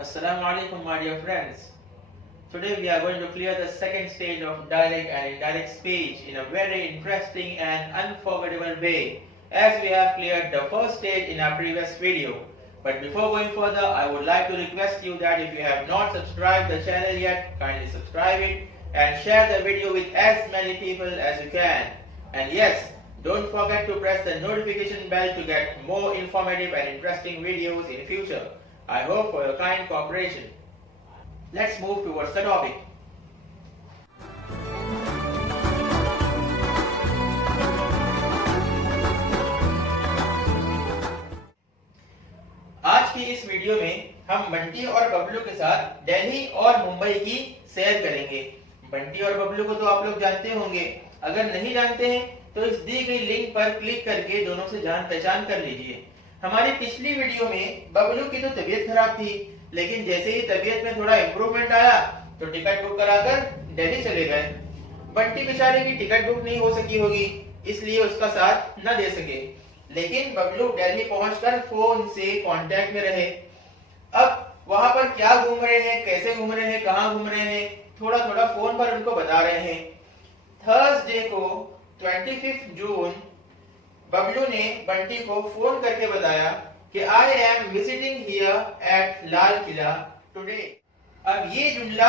Assalamu alaikum, my dear friends. Today we are going to clear the second stage of direct and indirect speech in a very interesting and unforgettable way, as we have cleared the first stage in our previous video. But before going further, I would like to request you that if you have not subscribed the channel yet, kindly subscribe it and share the video with as many people as you can. And yes, don't forget to press the notification bell to get more informative and interesting videos in future. I hope for your kind cooperation. Let's move towards the topic. आज की इस video में हम बंटी और बबलू के साथ दिल्ली और मुंबई की सैर करेंगे। बंटी और बबलू को तो आप लोग जानते होंगे। अगर नहीं जानते हैं तो इस दी गई लिंक पर क्लिक करके दोनों से जान पहचान कर लीजिए। हमारी पिछली वीडियो में बबलू की तो तबीयत खराब थी, लेकिन जैसे ही तबीयत में थोड़ा इम्प्रूवमेंट आया तो टिकट बुक कराकर दिल्ली चले गए। बंटी बेचारे की टिकट बुक नहीं हो सकी होगी, इसलिए उसका साथ न दे सके, लेकिन बबलू दिल्ली पहुंचकर फोन से कांटेक्ट में रहे। अब वहां पर क्या घूम रहे हैं, कैसे घूम रहे हैं, कहां घूम रहे हैं, थोड़ा थोड़ा फोन पर उनको बता रहे हैं। थर्सडे को 25 जून बबलू ने बंटी को फोन करके बताया कि I am visiting here eight Lal Qila today. अब ये जुमला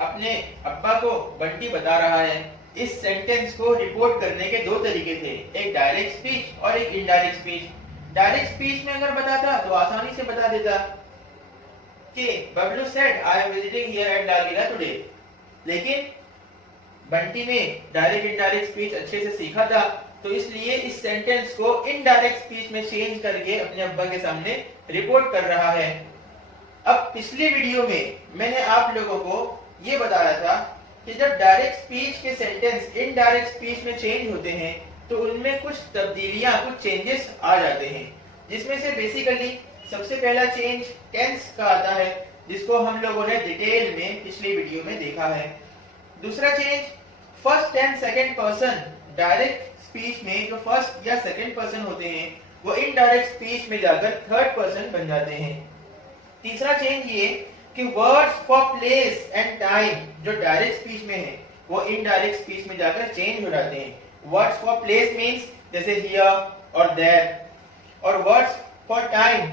अपने अब्बा को बंटी बता रहा है। इस सेंटेंस को रिपोर्ट करने के दो तरीके थे, एक डायरेक्ट स्पीच और एक इनडायरेक्ट स्पीच। डायरेक्ट स्पीच में अगर बताता तो आसानी से बता देता कि Bablu said I am visiting here eight Lal Qila today, लेकिन बंटी ने डायरेक्ट इनडायरेक्ट स्पीच अच्छे से सीखा था, तो इसलिए इस सेंटेंस को इनडायरेक्ट स्पीच में चेंज करके अपने अब्बा के सामने रिपोर्ट कर रहा है। अब पिछली वीडियो में मैंने आप लोगों को ये बताया था कि जब डायरेक्ट स्पीच के सेंटेंस इनडायरेक्ट स्पीच में चेंज होते हैं तो उनमें कुछ तब्दीलियां, कुछ चेंजेस आ जाते हैं, जिसमें से बेसिकली सबसे पहला चेंज टेंस का आता है, जिसको हम लोगों ने डिटेल में पिछली वीडियो में देखा है। दूसरा change first and second person. Direct speech में जो फर्स्ट या सेकंड पर्सन होते हैं वो इनडायरेक्ट स्पीच में जाकर थर्ड पर्सन बन जाते हैं। तीसरा चेंज ये कि words for place and time जो डायरेक्ट स्पीच में है वो इनडायरेक्ट स्पीच में जाकर चेंज हो जाते हैं। वर्ड्स फॉर प्लेस मींस जैसे हियर और देयर, और words for time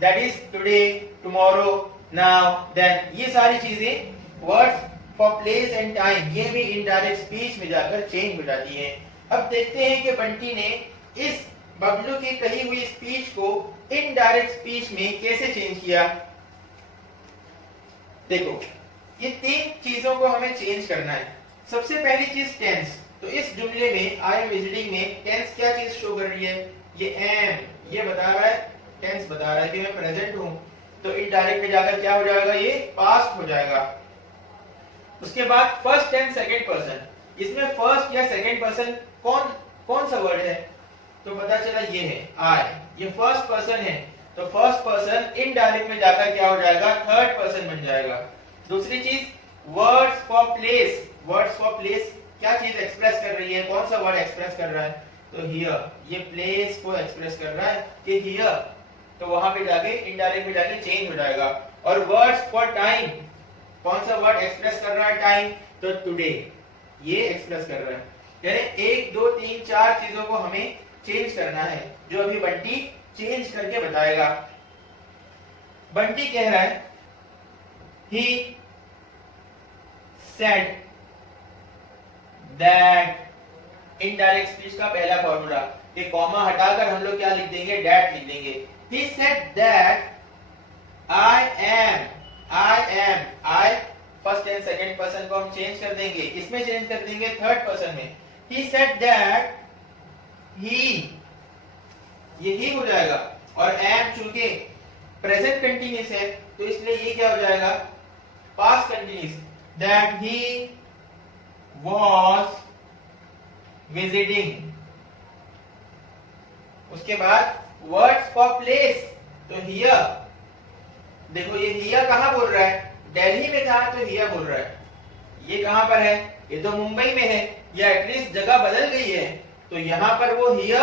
that is today, tomorrow, now, then, ये सारी चीजें words for place and time ये भी इनडायरेक्ट स्पीच में जाकर चेंज हो जाती हैं। अब देखते हैं कि बंटी ने इस बबलू की कही हुई स्पीच को इनडायरेक्ट स्पीच में कैसे चेंज किया। देखो, ये तीन चीजों को हमें चेंज करना है। सबसे पहली चीज टेंस। तो इस जुमले में आई एम विजिटिंग में टेंस क्या चीज शो कर रही है, ये एम, ये बता रहा है, टेंस बता रहा है कि मैं प्रेजेंट हूं, तो इनडायरेक्ट में जाकर क्या हो जाएगा, ये पास्ट हो जाएगा। उसके बाद फर्स्ट एंड सेकंड पर्सन, इसमें फर्स्ट या सेकंड पर्सन कौन सा वर्ड है, तो पता चला ये है आई, ये फर्स्ट पर्सन है, तो फर्स्ट पर्सन इनडायरेक्ट में जाकर क्या हो जाएगा, थर्ड पर्सन बन जाएगा। दूसरी चीज words for place. Words for place क्या चीज एक्सप्रेस कर रही है, कौन सा वर्ड एक्सप्रेस कर रहा है, तो हियर, ये प्लेस को एक्सप्रेस कर रहा है कि हियर, तो वहां पे जाके इनडायरेक्ट में जाके चेंज हो जाएगा। और वर्ड्स फॉर टाइम, कौन सा वर्ड एक्सप्रेस कर रहा है टाइम, तो टुडे, ये एक्सप्रेस कर रहा है। यानी 1 2 3 4 चीजों को हमें चेंज करना है, जो अभी बंटी चेंज करके बताएगा। बंटी कह रहा है he said that. Indirect speech का पहला फॉर्मूला, कि कॉमा हटाकर हम लोग क्या लिख देंगे, दैट लिख देंगे। He said that I am, I first and second person को हम चेंज कर देंगे, इसमें चेंज कर देंगे थर्ड पर्सन में। He said that he, ये ही हो जाएगा, और am चूंकि प्रेजेंट कंटिन्यूस है तो इसलिए ये क्या हो जाएगा, past continuous. That he was visiting। उसके बाद वर्ड्स फॉर प्लेस, तो here, देखो ये हियर कहाँ बोल रहा है, दिल्ली में था तो हियर बोल रहा है। ये कहाँ पर है, ये तो मुंबई में है, या एटलीस्ट जगह बदल गई है, तो यहाँ पर वो हियर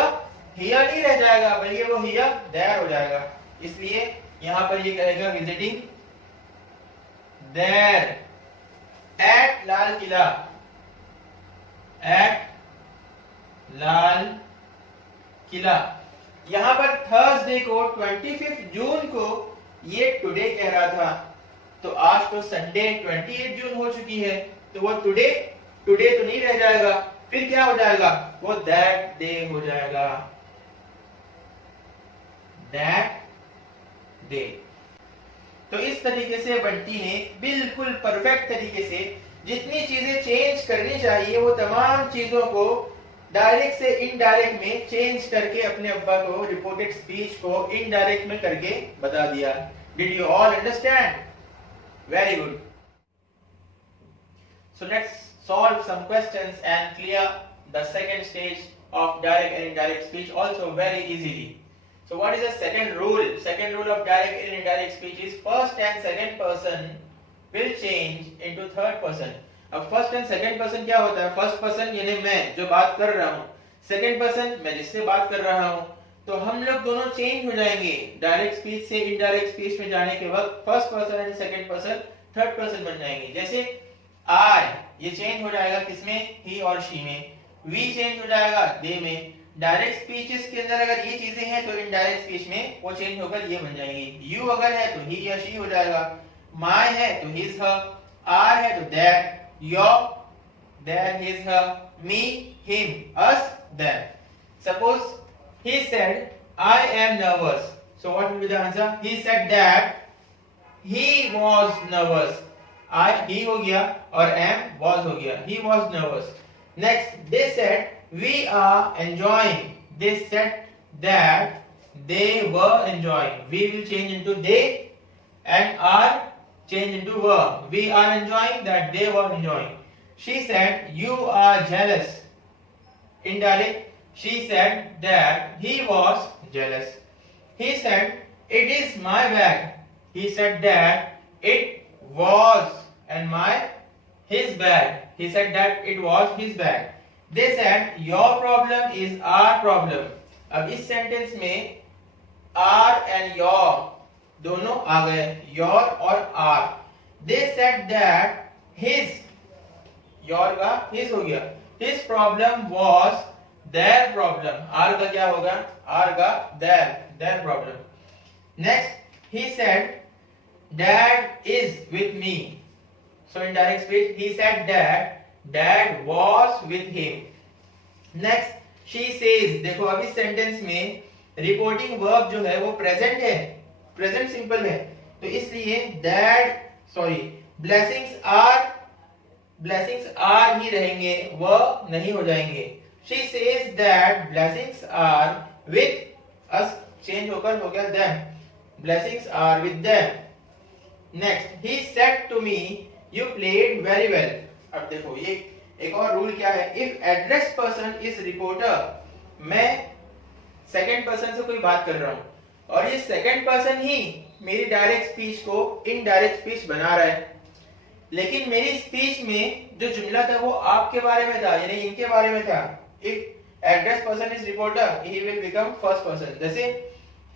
नहीं रह जाएगा, बल्कि वो हियर देयर हो जाएगा। इसलिए यहाँ पर ये कहेगा visiting there at Lal Qila, at Lal Qila. यहां पर थर्सडे को 25 जून को ये टुडे कह रहा था, तो आज तो संडे 28 जून हो चुकी है, तो वो टुडे टुडे तो नहीं रह जाएगा, फिर क्या हो जाएगा, वो दैट डे हो जाएगा, दैट डे। तो इस तरीके से बंटी ने बिल्कुल परफेक्ट तरीके से जितनी चीजें चेंज करनी चाहिए वो तमाम चीजों को डायरेक्ट से इनडायरेक्ट में चेंज करके अपने अब्बा को रिपोर्टेड स्पीच को इनडायरेक्ट में करके बता दिया। Did you all understand? Very good. So let's solve some questions and clear the second stage of direct and indirect speech also very easily. So what is the second rule? Second rule of direct and indirect speech is first and second person will change into third person. अब first and second person क्या होता है? First person यानी मैं जो बात कर रहा हूँ, सेकंड पर्सन मैं जिससे बात कर रहा हूँ, तो हम लोग दोनों चेंज हो जाएंगे डायरेक्ट स्पीच से इनडायरेक्ट स्पीच में जाने के वक्त। First person and second person third person बन जाएंगे। जैसे आई ये चेंज हो जाएगा किसमें? ही और शी में। वी चेंज हो जाएगा दे में। डायरेक्ट स्पीचेस के अंदर अगर ये चीजें हैं तो इनडायरेक्ट स्पीच में वो चेंज होकर ये बन जाएंगी। यू अगर है तो ही या शी हो जाएगा। माय है तो हिज हर। आर है तो that. Your their his her. Me him us them. Suppose he said I am nervous, so what will be the answer? He said that he was nervous. I he हो गया और am was हो गया। He was nervous. Next, they said we are enjoying. They said that they were enjoying. We will change into they and are change into were. We are enjoying that they were enjoying. She said you are jealous. Indirect, she said that he was jealous. He said it is my bag. He said that it was and his bag. He said that it was his bag. They said your problem is our problem. अब इस sentence में our and your दोनों आ गए, your और our. They said that his, your का his हो गया, his problem was their problem. R का क्या होगा? R का their problem. Next, he said dad is with me. So in direct speech, he said that dad was with him. Next, she says, देखो अब इस sentence में reporting verb जो है वो प्रेजेंट है, प्रेजेंट सिंपल है, तो इसलिए blessings are ही रहेंगे, वह नहीं हो जाएंगे। She says that blessings are with us, change होकर हो गया them. Blessings are with them. Next, he said to me, you played very well. अब देखो ये एक और रूल क्या है? If address person is reporter, मैं सेकंड पर्सन से कोई बात कर रहा हूँ और ये सेकंड पर्सन ही मेरी डायरेक्ट स्पीच को इनडायरेक्ट स्पीच बना रहा है, लेकिन मेरी स्पीच में जो जुमला था वो आपके बारे में था, यानी इनके बारे में था। If address person is reporter, he will become first person. जैसे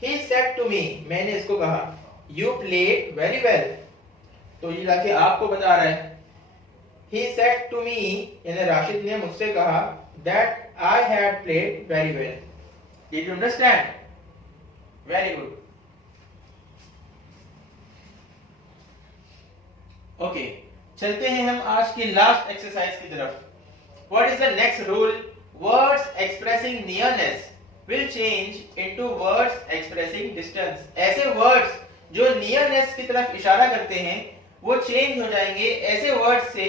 he said to me, मैंने इसको कहा, you played very well, तो ये जाके आपको बता रहा है। He said to me, यानी राशिद ने मुझसे कहा that I had played very well. Did you understand? Very good. Okay, चलते हैं हम आज की लास्ट एक्सरसाइज की तरफ। What is the next rule? Words expressing nearness will change into words expressing distance. ऐसे words जो nearness की तरफ इशारा करते हैं वो चेंज हो जाएंगे ऐसे वर्ड्स से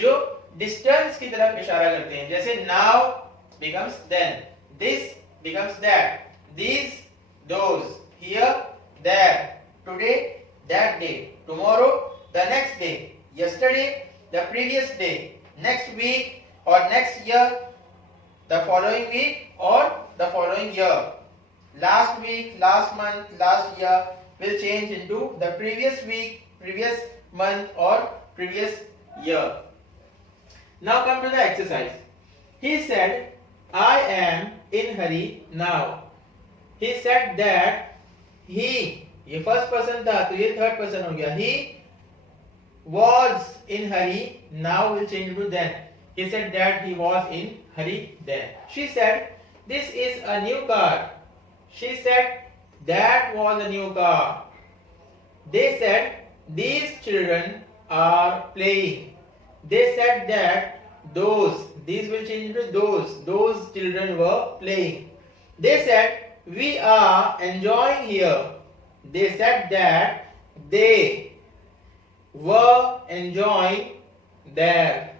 जो डिस्टेंस की तरफ इशारा करते हैं। जैसे now becomes then, this becomes that, these those, here there, today that day, tomorrow the next day, yesterday the previous day, next week or next year, the following week or the following year. Last week, last month, last year will change into the previous week, previous month or previous year. Now come to the exercise. He said, I am in hurry now. He said that he, ये first person था तो ये third person हो गया, he was in hurry, now will change to then. He said that he was in hurry then. She said, this is a new car. She said, that was a new car. They said, these children are playing. They said that these will change to those children were playing. They said, we are enjoying here. They said that they were enjoying there.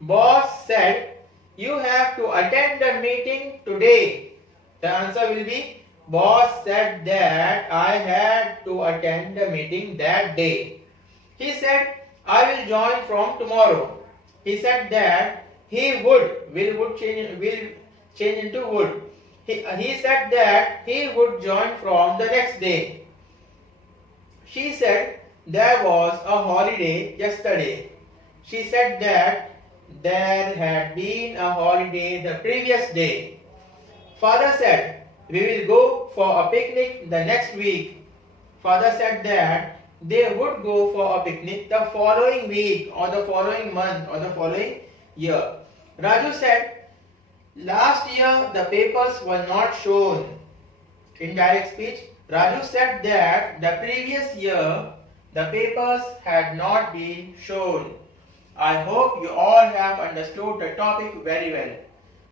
Boss said, you have to attend the meeting today. The answer will be, boss said that I had to attend the meeting that day. He said, I will join from tomorrow. He said that he will change into would. He said that he would join from the next day. She said there was a holiday yesterday. She said that there had been a holiday the previous day. Father said, we will go for a picnic the next week. Father said that they would go for a picnic the following week or the following month or the following year. Raju said, last year the papers were not shown. Indirect speech. Raju said that the previous year the papers had not been shown. I hope you all have understood the topic very well.